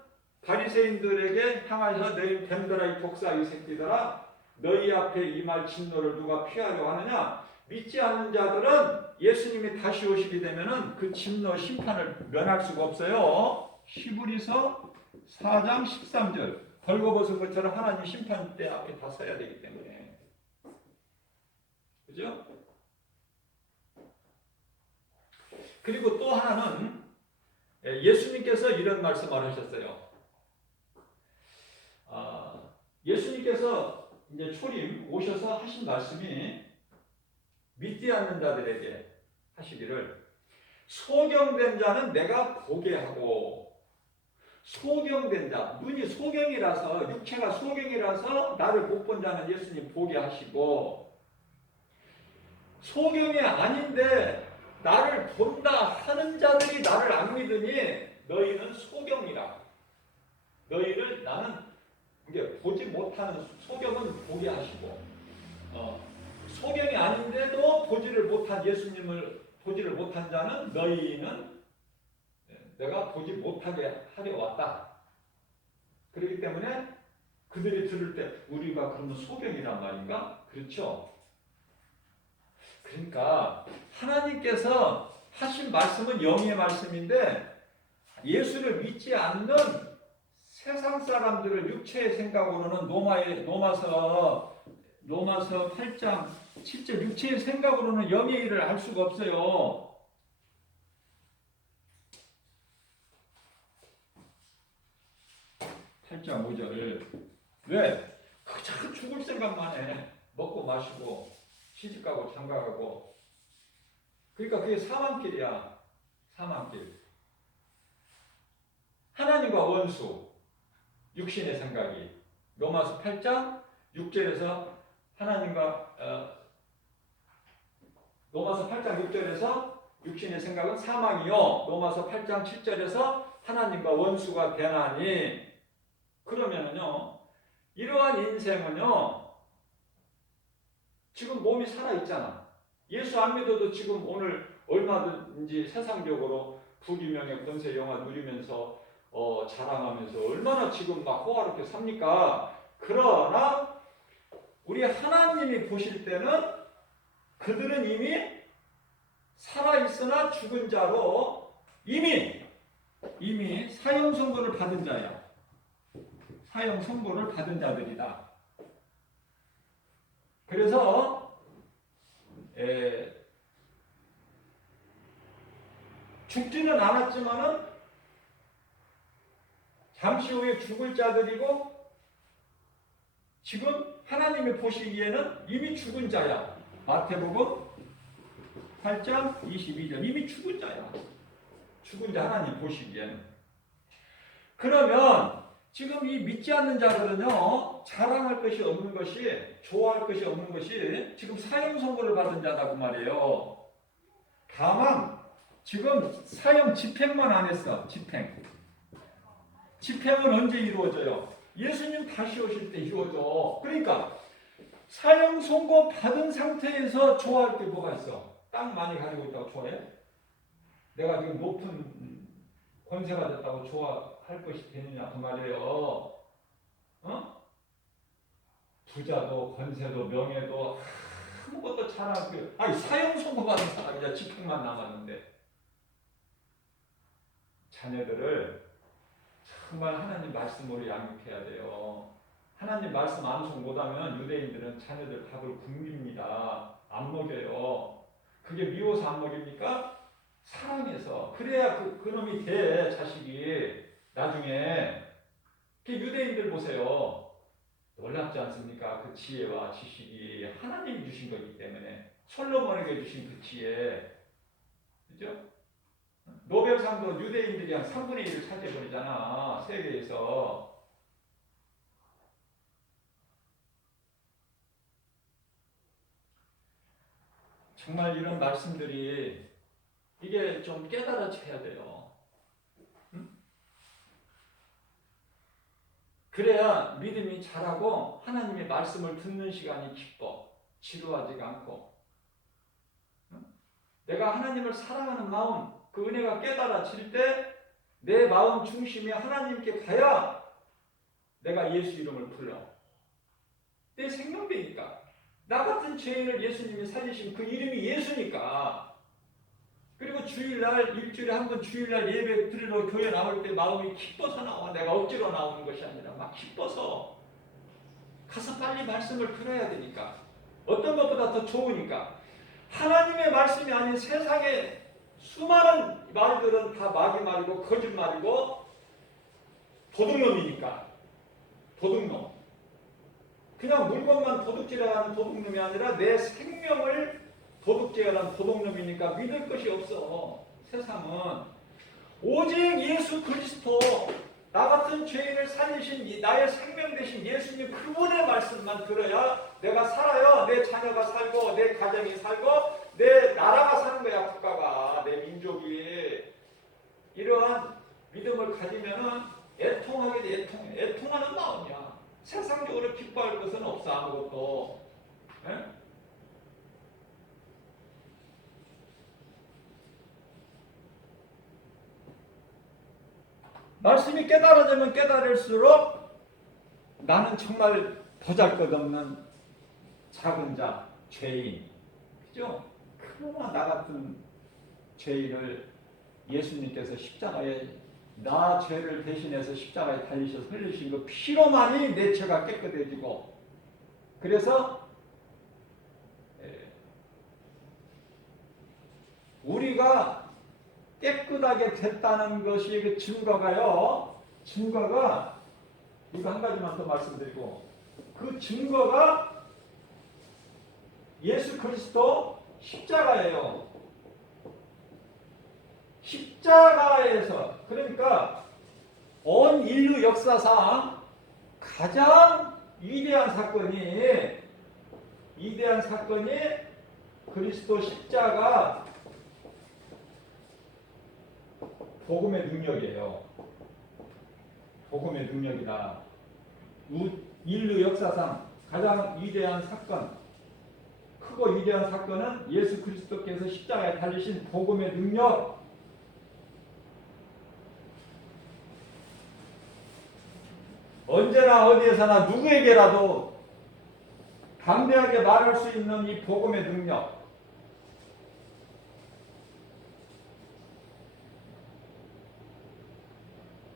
바리새인들에게 향하여서 너희 뱀들아 이 독사 이 새끼들아 너희 앞에 이 말 진노를 누가 피하려 하느냐. 믿지 않는 자들은 예수님이 다시 오시게 되면은 그 진노 심판을 면할 수가 없어요. 히브리서 4장 13절 벌거벗은 것처럼 하나님 심판대 앞에 다 서야 되기 때문에. 그죠? 그리고 또 하나는 예수님께서 이런 말씀을 하셨어요. 예수님께서 이제 초림 오셔서 하신 말씀이 믿지 않는 자들에게 하시기를 소경된 자는 내가 보게 하고, 소경된 자, 눈이 소경이라서, 육체가 소경이라서 나를 못 본 자는 예수님 보게 하시고, 소경이 아닌데 나를 본다 하는 자들이 나를 안 믿으니 너희는 소경이라. 너희를 나는 이게 보지 못하는, 소경은 보게 하시고, 소경이 아닌데도 보지를 못한 예수님을 보지를 못한 자는 너희는 내가 보지 못하게 하려 왔다. 그렇기 때문에 그들이 들을 때 우리가 그러면 소경이란 말인가? 그렇죠? 그러니까 하나님께서 하신 말씀은 영의 말씀인데 예수를 믿지 않는 세상 사람들을 육체의 생각으로는 로마서 8장 7절 육체의 생각으로는 영의 일을 알 수가 없어요. 8장 5절 왜? 자꾸 죽을 생각만 해. 먹고 마시고 시집가고 장가가고. 그러니까 그게 사망길이야. 사망길. 하나님과 원수, 육신의 생각이. 로마서 8장 6절에서 하나님과 로마서 8장 6절에서 육신의 생각은 사망이요. 로마서 8장 7절에서 하나님과 원수가 되나니. 그러면은요, 이러한 인생은요, 지금 몸이 살아있잖아. 예수 안 믿어도 지금 오늘 얼마든지 세상적으로 부귀명예 권세 영화 누리면서 자랑하면서 얼마나 지금 막 호화롭게 삽니까? 그러나 우리 하나님이 보실 때는 그들은 이미 살아있으나 죽은 자로 이미 사형 선고를 받은 자야. 사형 선고를 받은 자들이다. 그래서 죽지는 않았지만은 잠시 후에 죽을 자들이고 지금 하나님이 보시기에는 이미 죽은 자야. 마태복음 8장 22절 이미 죽은 자야. 죽은 자 하나님 보시기에는. 그러면 지금 이 믿지 않는 자들은요, 자랑할 것이 없는 것이, 좋아할 것이 없는 것이 지금 사형 선고를 받은 자다고 말이에요. 다만 지금 사형 집행만 안 했어. 집행은 언제 이루어져요? 예수님 다시 오실 때 이루어져. 그러니까 사형 선고 받은 상태에서 좋아할 게 뭐가 있어? 땅 많이 가지고 있다고 좋아해? 내가 지금 높은 권세가 됐다고 좋아할 것이 되느냐 그 말이에요. 부자도 권세도 명예도 아무것도 잘하고, 아니 사형 선고받은 사람이야. 집행만 남았는데. 자녀들을 정말 하나님 말씀으로 양육해야 돼요. 하나님 말씀 암송 못하면 유대인들은 자녀들 밥을 굶깁니다. 안 먹여요. 그게 미워서 안 먹입니까? 사랑해서. 그래야 그놈이 돼, 자식이. 나중에. 유대인들 보세요. 놀랍지 않습니까? 그 지혜와 지식이 하나님이 주신 거기 때문에. 솔로몬에게 주신 그 지혜. 그죠? 노벨상도 유대인들이 한 3분의 1을 차지해버리잖아. 세계에서. 정말 이런 말씀들이 이게 좀 깨달아져야 돼요. 응? 그래야 믿음이 자라고 하나님의 말씀을 듣는 시간이 기뻐. 지루하지가 않고. 응? 내가 하나님을 사랑하는 마음, 그 은혜가 깨달아질 때 내 마음 중심에 하나님께 가야 내가 예수 이름을 불러. 내 생명되니까. 나 같은 죄인을 예수님이 살리신 그 이름이 예수니까. 그리고 주일날, 일주일에 한 번 주일날 예배 드리러 교회 나올 때 마음이 기뻐서 나와. 내가 억지로 나오는 것이 아니라 막 기뻐서. 가서 빨리 말씀을 들어야 되니까. 어떤 것보다 더 좋으니까. 하나님의 말씀이 아닌 세상의 수많은 말들은 다 마귀 말이고 거짓말이고 도둑놈이니까. 도둑놈. 그냥 물건만 도둑질하는 도둑놈이 아니라 내 생명을 도둑질하는 도둑놈이니까 믿을 것이 없어. 세상은 오직 예수 그리스도, 나 같은 죄인을 살리신 나의 생명 되신 예수님 그분의 말씀만 들어야 내가 살아요. 내 자녀가 살고 내 가정이 살고 내 나라가 사는 거야. 국가가, 내 민족이. 이러한 믿음을 가지면은 애통하게 돼. 애통하는 마음이야. 세상적으로 기뻐할 것은 없어. 아무것도. 에? 말씀이 깨달아지면 깨달을수록 나는 정말 보잘것없는 작은 자, 죄인. 그죠? 그러나 나 같은 죄인을 예수님께서 십자가에 나 죄를 대신해서 십자가에 달리셔서 흘리신 그 피로만이 내 죄가 깨끗해지고, 그래서 우리가 깨끗하게 됐다는 것이 그 증거가요. 증거가 이거 한 가지만 더 말씀드리고, 그 증거가 예수 그리스도 십자가예요. 십자가에서, 그러니까 온 인류 역사상 가장 위대한 사건이 그리스도 십자가 복음의 능력이에요. 복음의 능력이다. 인류 역사상 가장 위대한 사건, 크고 위대한 사건은 예수 그리스도께서 십자가에 달리신 복음의 능력. 언제나 어디에서나 누구에게라도 담대하게 말할 수 있는 이 복음의 능력.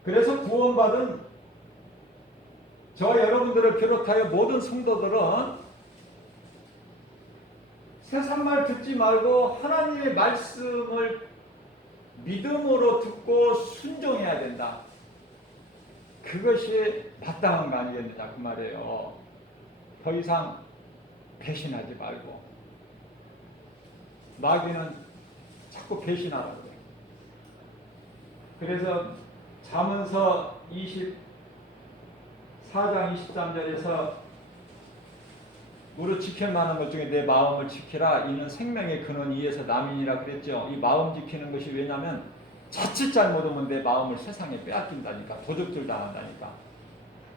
그래서 구원받은 저 여러분들을 비롯하여 모든 성도들은 세상 말 듣지 말고 하나님의 말씀을 믿음으로 듣고 순종해야 된다. 그것이 마땅한 거 아니겠느냐 그 말이에요. 더 이상 배신하지 말고. 마귀는 자꾸 배신하라고 그래요. 그래서 잠언서 24장 23절에서 무릇 지킬 만한 것 중에 내 마음을 지키라. 이는 생명의 근원 이에서 남이니라 그랬죠. 이 마음 지키는 것이 왜냐하면 자칫 잘못하면 내 마음을 세상에 빼앗긴다니까. 도둑질 당한다니까.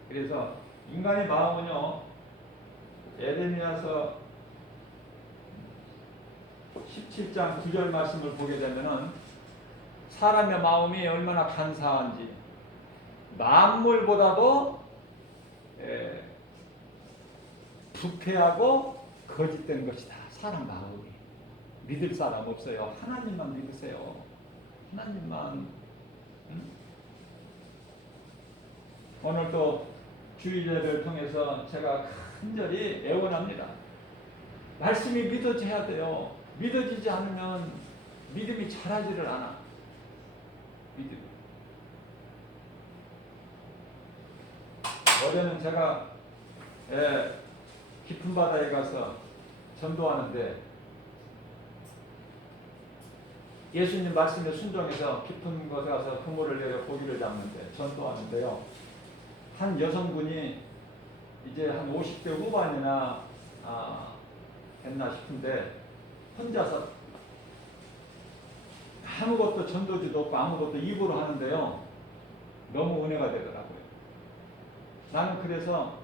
그래서 인간의 마음은요, 에레미야서 17장 9절 말씀을 보게 되면은 사람의 마음이 얼마나 간사한지, 만물보다도 부패하고 거짓된 것이다. 사람 마음이. 믿을 사람 없어요. 하나님만 믿으세요. 하나님만. 오늘도 주일예배를 통해서 제가 간절히 애원합니다. 말씀이 믿어져야 돼요. 믿어지지 않으면 믿음이 자라지를 않아. 믿음이. 어제는 제가 깊은 바다에 가서 전도하는데 예수님 말씀에 순종해서 깊은 곳에 가서 그물을 내려 고기를 잡는데 전도하는데요. 한 여성분이 이제 한 50대 후반이나 됐나 싶은데 혼자서 아무것도 전도지도 없고 아무것도 입으로 하는데요. 너무 은혜가 되더라고요. 나는 그래서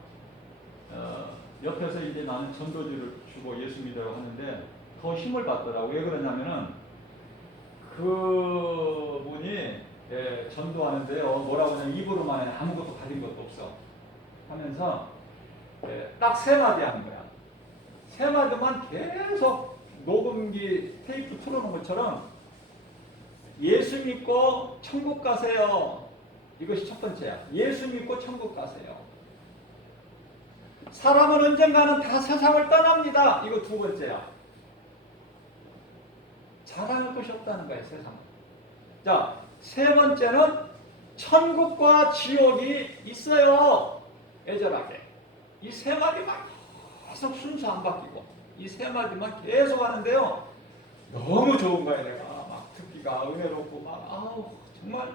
옆에서 이제 나는 전도지를 주고 예수 믿으라고 하는데 더 힘을 받더라고. 왜 그러냐면은 그분이 전도하는데요. 뭐라고 하냐면 입으로만 해. 아무것도 가진 것도 없어. 하면서 딱 세 마디 하는 거야. 세 마디만 계속 녹음기 테이프 틀어놓은 것처럼 예수 믿고 천국 가세요. 이것이 첫 번째야. 예수 믿고 천국 가세요. 사람은 언젠가는 다 세상을 떠납니다. 이거 두 번째야. 자랑할 것이 없다는 거예요, 세상은. 자, 세 번째는 천국과 지옥이 있어요. 애절하게. 이 세 마디만 계속 순서 안 바뀌고 이 세 마디만 계속 하는데요. 너무 좋은 거야, 내가. 막 듣기가 은혜롭고 막 아우 정말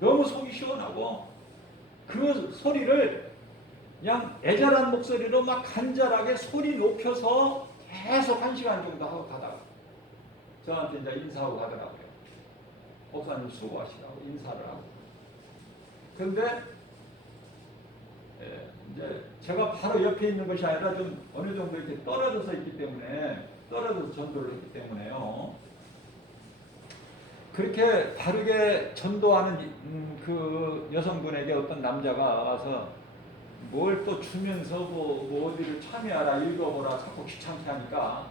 너무 속이 시원하고 그 소리를 그냥 애절한 목소리로 막 간절하게 소리 높여서 계속 1시간 정도 하고 가다가 저한테 이제 인사하고 가더라고요. 목사님 수고하시라고 인사를 하고. 근데 이제 제가 바로 옆에 있는 것이 아니라 좀 어느 정도 이렇게 떨어져서 있기 때문에 떨어져서 전도를 했기 때문에요. 그렇게 바르게 전도하는 그 여성분에게 어떤 남자가 와서 뭘 또 주면서 뭐 어디를 참여하라 읽어보라 자꾸 귀찮게 하니까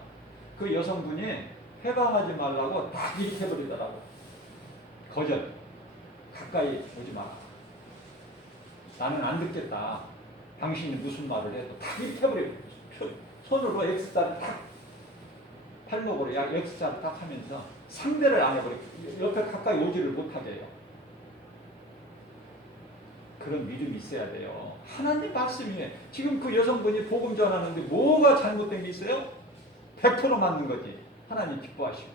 그 여성분이 해방하지 말라고 딱 이렇게 버리더라고. 거절. 가까이 오지 마라. 나는 안 듣겠다. 당신이 무슨 말을 해도 딱 이렇게 버리고 손으로 X자를 딱 팔목으로 X자를 딱 하면서 상대를 안 해버리고 옆에 가까이 오지를 못하게 해요. 그런 믿음이 있어야 돼요. 하나님 말씀이에요. 지금 그 여성분이 복음 전하는데 뭐가 잘못된 게 있어요? 100% 맞는 거지. 하나님 기뻐하시고.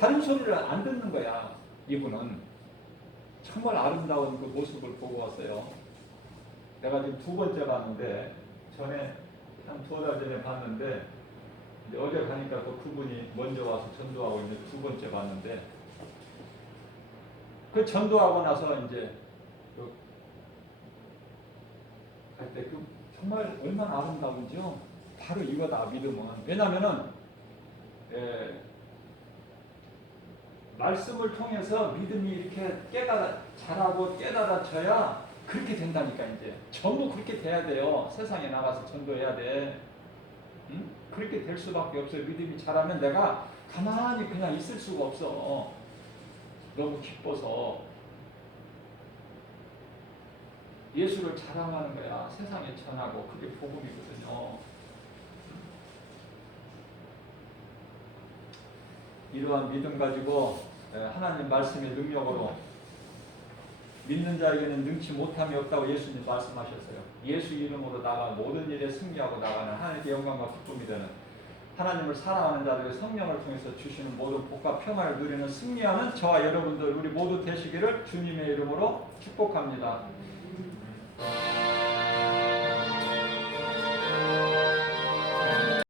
다른 소리를 안 듣는 거야. 이분은. 정말 아름다운 그 모습을 보고 왔어요. 내가 지금 두 번째 봤는데 전에 한 2달 전에 봤는데 이제 어제 가니까 또 그분이 먼저 와서 전도하고 이제 두 번째 봤는데 그 전도하고 나서 이제 갈 때 그 정말 얼마나 아름다운지요. 바로 이거다 믿음은. 왜냐면은 말씀을 통해서 믿음이 이렇게 자라고 깨달아져야 그렇게 된다니까. 이제 전부 그렇게 돼야 돼요. 세상에 나가서 전도해야 돼. 응? 그렇게 될 수밖에 없어요. 믿음이 자라면 내가 가만히 그냥 있을 수가 없어. 너무 기뻐서 예수를 자랑하는 거야. 세상에 전하고 그게 복음이거든요. 이러한 믿음 가지고 하나님 말씀의 능력으로 믿는 자에게는 능치 못함이 없다고 예수님 말씀하셨어요. 예수 이름으로 나가 모든 일에 승리하고 나가는 하나님께 영광과 기쁨이 되는 하나님을 사랑하는 자들의 성령을 통해서 주시는 모든 복과 평안을 누리는 승리하는 저와 여러분들 우리 모두 되시기를 주님의 이름으로 축복합니다.